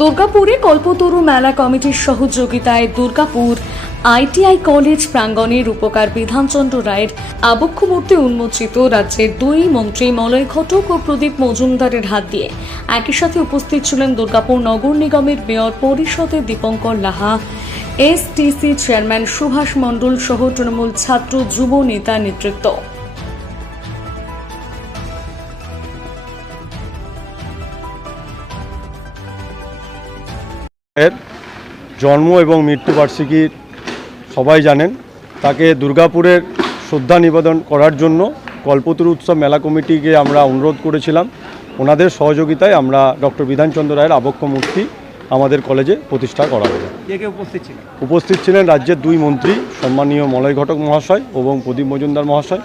দুর্গাপুরে কল্পতরু মেলা কমিটির সহযোগিতায় দুর্গাপুর আইটিআই কলেজ প্রাঙ্গনে রূপকার বিধানচন্দ্র রায়ের আবক্ষমূর্তি উন্মোচিত রাজ্যের দুই মন্ত্রী মলয় ঘটক ও প্রদীপ মজুমদারের হাত দিয়ে একই সাথে উপস্থিত ছিলেন দুর্গাপুর নগর নিগমের মেয়র পরিষদের দীপঙ্কর লাহা এসটিসি চেয়ারম্যান সুভাষ মণ্ডল সহ তৃণমূল ছাত্র যুব নেতা নেতৃত্ব এর জন্ম এবং বার্ষিকী সবাই জানেন তাকে দুর্গাপুরের শ্রদ্ধা নিবেদন করার জন্য কল্পতরু উৎসব মেলা কমিটিকে আমরা অনুরোধ করেছিলাম ওনাদের সহযোগিতায় আমরা ডক্টর বিধানচন্দ্র রায়ের আবক্ষ মূর্তি আমাদের কলেজে প্রতিষ্ঠা করা হলো উপস্থিত ছিলেন রাজ্যের দুই মন্ত্রী সম্মানীয় মলয় ঘটক মহাশয় এবং প্রদীপ মজুমদার মহাশয়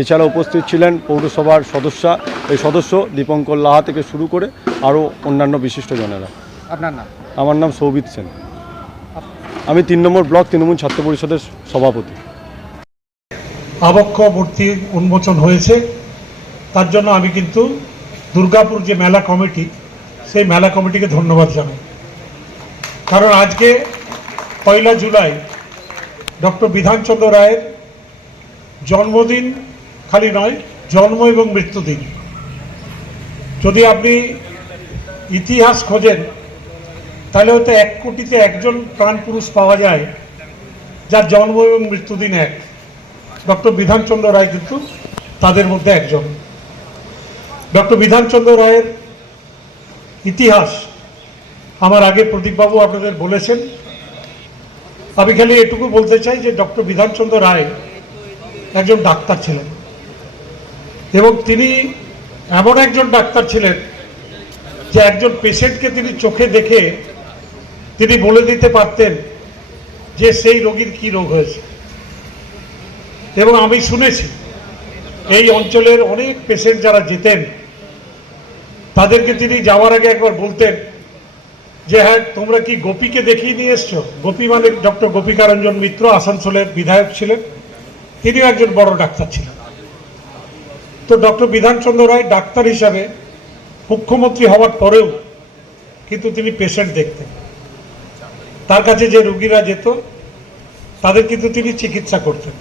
এছাড়া উপস্থিত ছিলেন পৌরসভার সদস্যা এই সদস্য দীপঙ্কর লাহা থেকে শুরু করে আরও অন্যান্য বিশিষ্টজনেরা আপনার নাম আমার নাম সৌভিত সেন আমি তিন নম্বর ব্লক তৃণমূল ছাত্র পরিষদের সভাপতি আবক্ষ ভর্তি উন্মোচন হয়েছে তার জন্য আমি কিন্তু দুর্গাপুর যে মেলা কমিটি সেই মেলা কমিটিকে ধন্যবাদ জানাই কারণ আজকে পয়লা জুলাই ডক্টর বিধানচন্দ্র রায়ের জন্মদিন খালি নয় জন্ম এবং মৃত্যুদিন যদি আপনি ইতিহাস খোঁজেন তাহলে হয়তো এক কোটিতে একজন প্রাণ পুরুষ পাওয়া যায় যার জন্ম এবং মৃত্যুদিন এক ডক্টর বিধানচন্দ্র রায় কিন্তু তাদের মধ্যে একজন ডক্টর বিধানচন্দ্র রায়ের ইতিহাস আমার আগে প্রদীপবাবু আপনাদের বলেছেন আমি খালি এটুকু বলতে চাই যে ডক্টর বিধানচন্দ্র রায় একজন ডাক্তার ছিলেন এবং তিনি এমন একজন ডাক্তার ছিলেন যে একজন পেশেন্টকে তিনি চোখে দেখে তিনি বলে দিতে পারতেন যে সেই রোগীর কি রোগ হয়েছে এবং আমি শুনেছি এই অঞ্চলের অনেক পেশেন্ট যারা যেতেন তাদেরকে তিনি যাওয়ার আগে একবার বলতেন যে হ্যাঁ তোমরা কি গোপীকে দেখিয়ে নিয়ে এসছো গোপী মানে ডক্টর গোপীকারঞ্জন মিত্র আসানসোলের বিধায়ক ছিলেন তিনিও একজন বড় ডাক্তার ছিলেন তো ডক্টর বিধানচন্দ্র রায় ডাক্তার হিসাবে মুখ্যমন্ত্রী হওয়ার পরেও কিন্তু তিনি পেশেন্ট দেখতেন তার কাছে যে রুগীরা যেত তাদের কিন্তু তিনি চিকিৎসা করতেন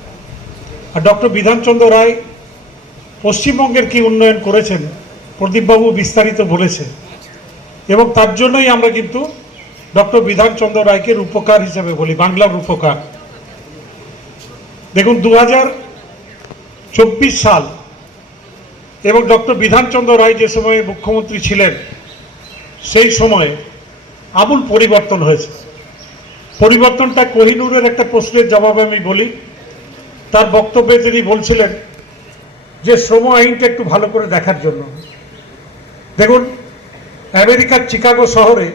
আর ডক্টর বিধানচন্দ্র রায় পশ্চিমবঙ্গের কি উন্নয়ন করেছেন প্রদীপবাবু বিস্তারিত বলেছে এবং তার জন্যই আমরা কিন্তু ডক্টর বিধানচন্দ্র রায়কে রূপকার হিসেবে বলি বাংলার রূপকার দেখুন দু সাল এবং ডক্টর বিধানচন্দ্র রায় যে সময়ে মুখ্যমন্ত্রী ছিলেন সেই সময়ে আমূল পরিবর্তন হয়েছে পরিবর্তনটা কহিনুরের একটা প্রশ্নের জবাবে আমি বলি তার বক্তব্যে তিনি বলছিলেন যে শ্রম আইনটা একটু ভালো করে দেখার জন্য দেখুন আমেরিকার চিকাগো শহরে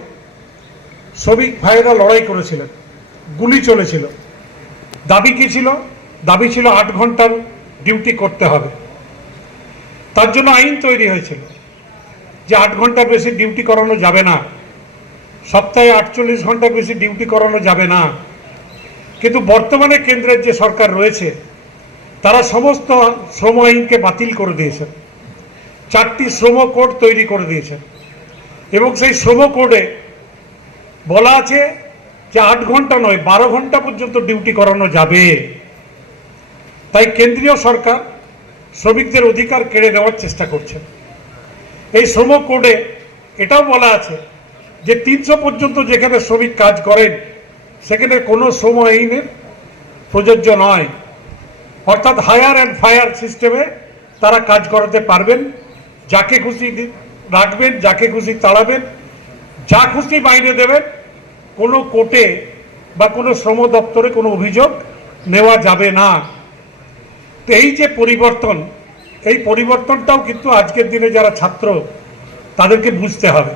শ্রমিক ভাইয়েরা লড়াই করেছিলেন গুলি চলেছিল দাবি কী ছিল দাবি ছিল আট ঘন্টার ডিউটি করতে হবে তার জন্য আইন তৈরি হয়েছিল যে আট ঘন্টার বেশি ডিউটি করানো যাবে না সপ্তাহে আটচল্লিশ ঘন্টার বেশি ডিউটি করানো যাবে না কিন্তু বর্তমানে কেন্দ্রের যে সরকার রয়েছে তারা সমস্ত শ্রম আইনকে বাতিল করে দিয়েছেন চারটি শ্রম কোড তৈরি করে দিয়েছেন এবং সেই শ্রম কোডে বলা আছে যে আট ঘন্টা নয় বারো ঘন্টা পর্যন্ত ডিউটি করানো যাবে তাই কেন্দ্রীয় সরকার শ্রমিকদের অধিকার কেড়ে নেওয়ার চেষ্টা করছে এই শ্রম কোডে এটাও বলা আছে যে তিনশো পর্যন্ত যেখানে শ্রমিক কাজ করেন সেখানে কোনো শ্রম আইনের প্রযোজ্য নয় অর্থাৎ হায়ার অ্যান্ড ফায়ার সিস্টেমে তারা কাজ করাতে পারবেন যাকে খুশি রাখবেন যাকে খুশি তাড়াবেন যা খুশি বাইরে দেবেন কোনো কোর্টে বা কোনো শ্রম দপ্তরে কোনো অভিযোগ নেওয়া যাবে না তো এই যে পরিবর্তন এই পরিবর্তনটাও কিন্তু আজকের দিনে যারা ছাত্র তাদেরকে বুঝতে হবে